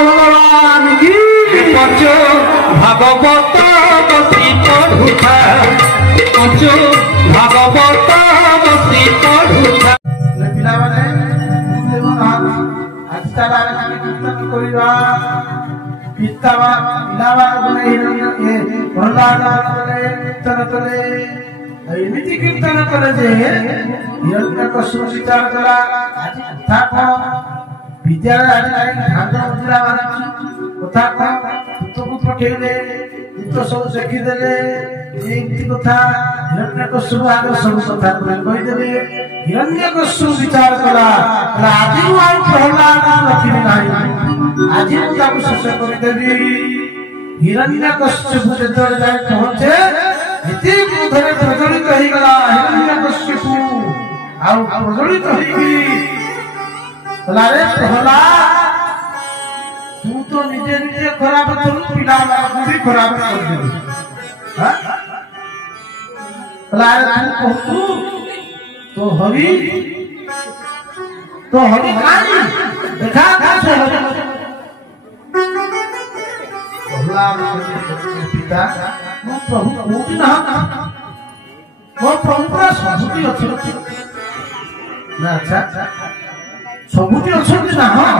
भगवान की पंचो भागवत बसी पढ़ुथा पंचो भागवत बसी पढ़ुथा पिला माने आज तारा कीर्तन करिबा पितावा पिलावा गुणे के प्रहलाद गुणे कीर्तन करे एमिति कीर्तन करे जे हिरण्य कश्यप विचार करा आज कथा को विद्यालय आज भांग मुद्रा माने कथा को पुतକୁ पठेले तो सब देखि देले एमिति कथा हिरण्य कश्यप आगे सब कथा कहि देले हिरण्य कश्यप विचार करा आज और प्रहलाद रखिबे नाही आज ताकू शेष कर देबी हिरण्य कश्यप जेतरे जाय पहुंचे इति क्रोधरे प्रज्वलित होई गला हिरण्य कश्यप आ प्रज्वलित होई रे प्रहलाद तू तो निजे निजे खराब करू पिला को भी खराब कर दे हां रे तू तो हरि कानी देखा कैसे हरि पिता मो प्रभु कोटि ना मो प्रभु पूरा सबुति अछि ना अच्छा सबुति अछि ना हां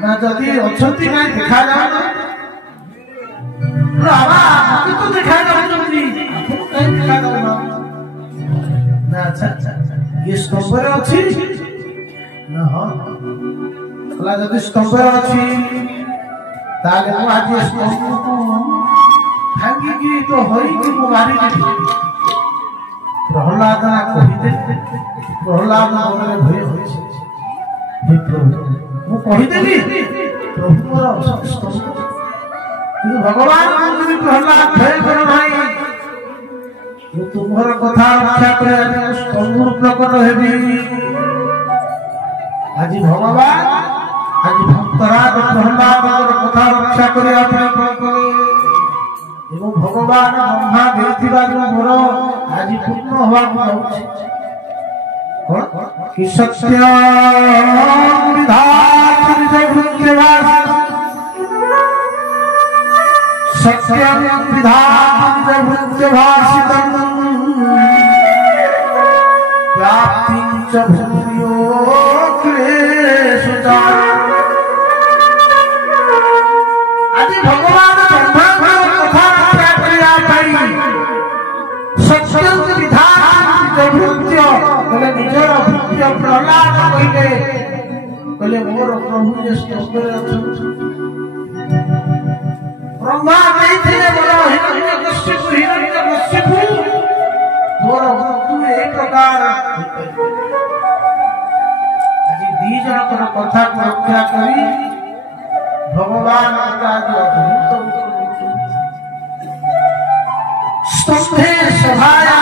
ना जदी अछंती काई देखा जाय ना बाबा कि तो देखा जाय जल्दी आपको काई देखा जाय ना अच्छा ये स्तंभर अछि ना हां कला जदी स्तंभर अछि ताले मु आज स्तंभ को भांगी की तो होई की मारी के प्रहलाद ना कहि दे प्रहलाद मने भय होई हे प्रभु मु कहि देली प्रभु मोर स्तंभ कि भगवान भी प्रहलाद भय कर भाई मु तुम्हारा कथा रक्षा करे स्तंभ प्रकट हेबी आज भगवान आज भक्तराज प्रहलाद कथा रक्षा करिया एवं भगवान ब्रह्मा देथिबा मोर आज पूर्ण होवा जाउछि कोन कि सत्य विधान जगुत्यवास सत्य विधान जगुत्यवासितम् प्राप्ति च भूयो क्लेशता आज भगवान ब्रह्मा कथा रक्षा करिया पाई सत्य विधान जगुत्य बोले निजर भूत्य प्रहलाद कहिले बोले मोर प्रभु जे स्तंभरे अछंती ब्रह्मा कहिथिले बोलो हिरण्य कश्यप मोर मृत्यु एक प्रकार आज दी जनकर कथा को रक्षा करी भगवान का अद्भुत स्तंभे सभाया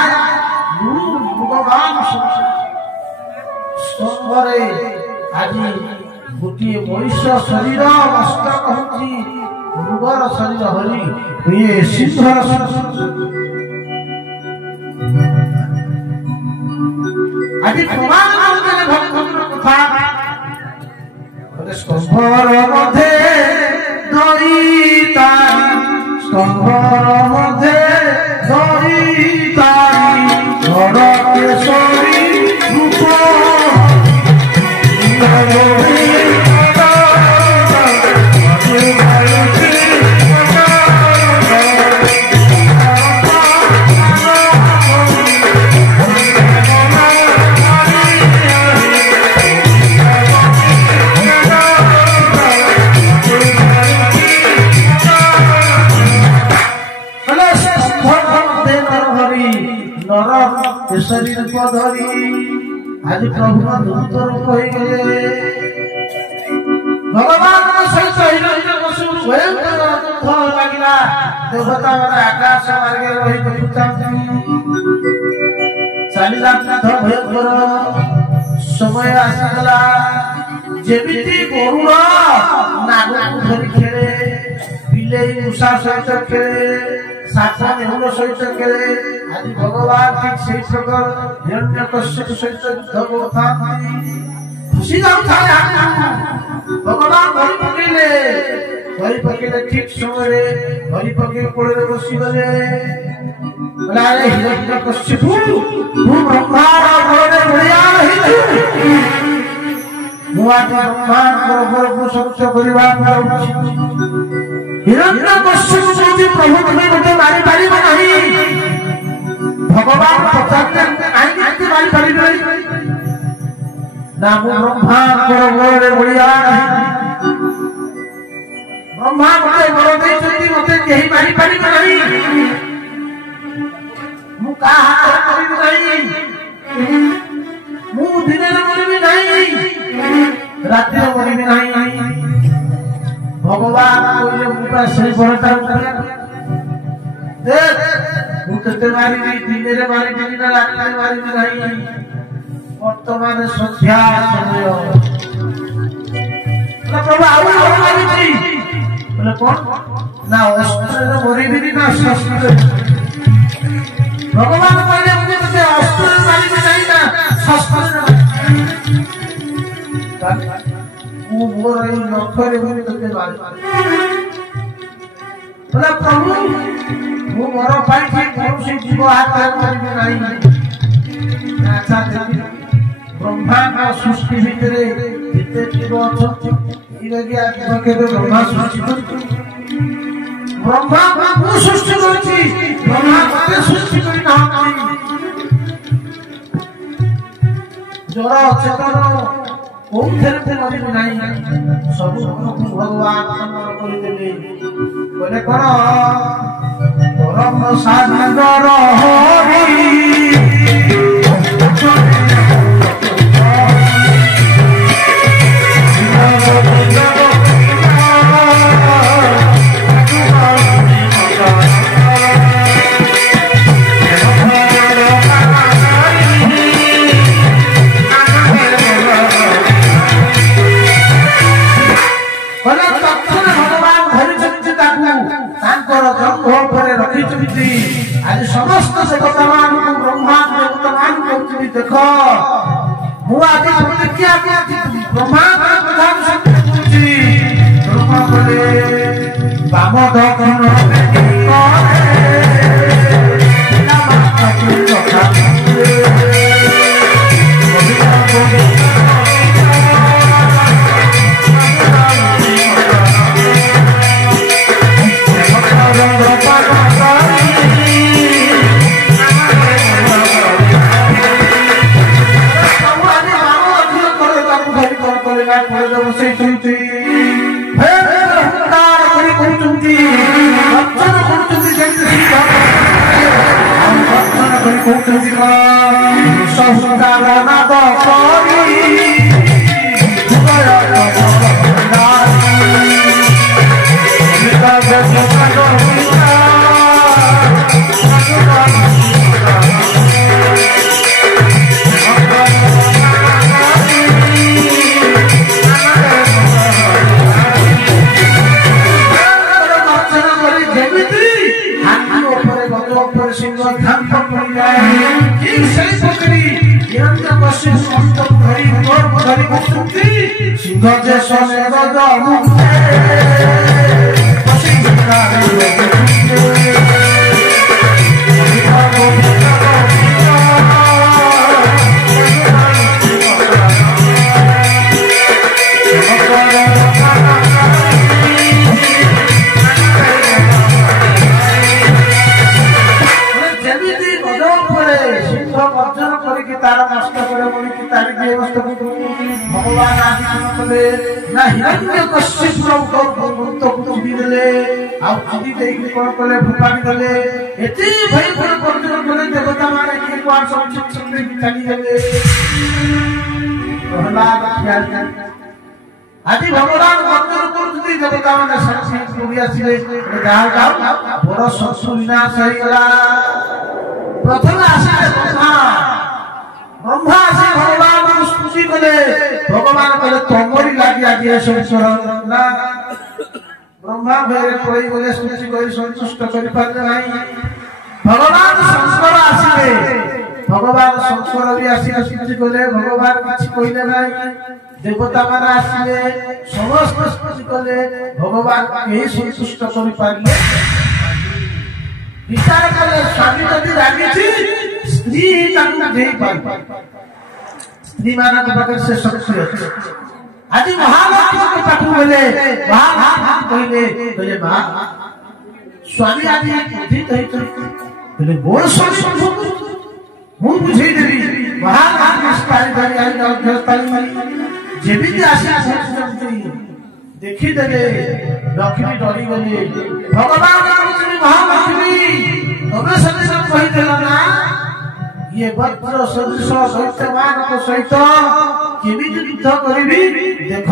भगवान स्तंभरे आज गोटे मनुष्य शरीर मस्तक होची मृगर शरीर हरि ये सिंहर आज प्रमाण करते भगवान कथा स्तंभर मध्य दईतारी स्तंभर मध्य दईतारी केशरी रूप केशरी रूप धरी आज प्रभु दूत रूप हो गए भगवान सहित हिरण्य कश्यप स्वयं लगिला देवता माने आकाश मार्गे रही चलिला भयंकर समय आसीगला जेमिति गरुड़ नाग धरी खेले बिलेई मूषा सहित खेले सात नेहुर सहित खेले आज भगवान ठीक से प्रकार हिरण्य कश्यप सहित युद्ध खुशी जाऊ भगवान धरी पकड़े ଧରି ପକେଇଲେ ଠିକ ସମୟରେ ଧରି ପକେଇ କୋଳରେ ବସିଗଲେ। ଆରେ ହିରଣ୍ୟକଶ୍ୟପ ତୁ ବ୍ରହ୍ମାର ଘରେ ଭଳିଆ ମୁଁ ଆଜି ବ୍ରହ୍ମାଙ୍କର ଘରକୁ ସ୍ୱଚ୍ଛ କରିବା ଯାଉଛି। ହିରଣ୍ୟକଶ୍ୟପ କହୁଛି ପ୍ରଭୁ ତୁମେ ମୋତେ ମାରିପାରିବ ନାହିଁ। ଭଗବାନ ପଚାରିଲେ କାହିଁକି ମାରିପାରିବେ ନା ମୁଁ ବ୍ରହ୍ମାଙ୍କର ଘରେ ଭଳିଆ ବ୍ରହ୍ମା ମୋତେ ବର ଦେଇଛନ୍ତି ମୋତେ କେହି ମାରିପାରିବେ ନାହିଁ। ମୁଁ କାହା ହାତରେ କରିବି ନାହିଁ। ମୁଁ ଦିନରେ ମରିବି ନାହିଁ ରାତିରେ ମରିବି ନାହିଁ। ଭଗବାନ କହିଲେ ମୁଁ ବା ସେଇ ବରଟା ମୁଁ ତତେ ମାରିବି ଦିନରେ ମାରିବି ନା ରାତିରେ ମାରିବି ନାହିଁ। ବର୍ତ୍ତମାନ ସନ୍ଧ୍ୟା ସମୟ ପ୍ରଭୁ ଆଉ ବର ମାରିଛି କଣ ନା ଅସ୍ତ୍ରରେ ମରିବିନି ନା ଶସ୍ତ୍ରରେ। ଭଗବାନ କହିଲେ ମୁଁ ତତେ ଅସ୍ତ୍ରରେ ମାରିବି ନାହିଁ ନା ଶସ୍ତ୍ରରେ। ମୁଁ ମୋର ଏଇ ଲକ୍ଷ୍ୟରେ ମୁଁ ତତେ ମାରିବି। ପ୍ରଭୁ ମୁଁ ମୋର ପାଇଁ କୌଣସି ଜୀବ ହାତରେ ମାରିବି ନାହିଁ। ଆଚ୍ଛା ଦେଖି ବ୍ରହ୍ମାଙ୍କ ସୃଷ୍ଟି ଭିତରେ କେତେ ଜୀବ ଅଛନ୍ତି। ବ୍ରହ୍ମା ସୃଷ୍ଟି କରୁଛି ବ୍ରହ୍ମା ମୁଁ ସୃଷ୍ଟି କରୁଛି ବ୍ରହ୍ମା ମତେ ସୃଷ୍ଟି କରିନାହାନ୍ତି। ଜଳ ଚେତନ କୋଉଥିରେ ମରିବି ନାହିଁ। ସବୁ ଭଗବାନ କରିଦେଲେ। କହିଲେ କଣ ପରମ ସାଗର ହରି आज समस्त देवता मान ब्रह्मा देवता मान कहते देख मु आज प्रतिज्ञा ब्रह्मा प्रधान शक्ति ब्रह्मा बोले बाम दक्षिण आदि भगवान मंदिर करती देवता माने साक्षी पूरी आसीले गाँव गाँव बड़ शत्रु विनाश हो गला। प्रथम आसीले ब्रह्मा आसी भगवान को स्तुति कले। भगवान कहले तमरी लागि आज संसार ना ब्रह्मा भेरे पड़ी गले स्तुति करी संतुष्ट करि पारे नाही। भगवान संस्कार आसीले भगवान शंकर भी आसिक स्तुति कले भगवान किछि कइले नाही देवता माने आसिले समस्त स्तुति कले भगवान केही संतुष्ट करि पारले विचार कले स्वामी जदि रागिछि स्त्री ताकु देई पार स्त्री मानक पाखरे से शक्ति अछि आज महालक्ष्मी के पाखु बोले महालक्ष्मी कहिले बोले मां स्वामी आज बुद्धि कहि बोले बोल स्वामी मु बुझे देवी महालक्ष्मी स्टाइल धरि आई अध्यस्ताली मारी जेबी आशा संस्कृति देखि देले लक्ष्मी डरी गले भगवान लक्ष्मी महालक्ष्मी तबे सब कहि देला ना ये वज्र सदृश सत्यवान को सहित केमिति युद्ध करिबी देख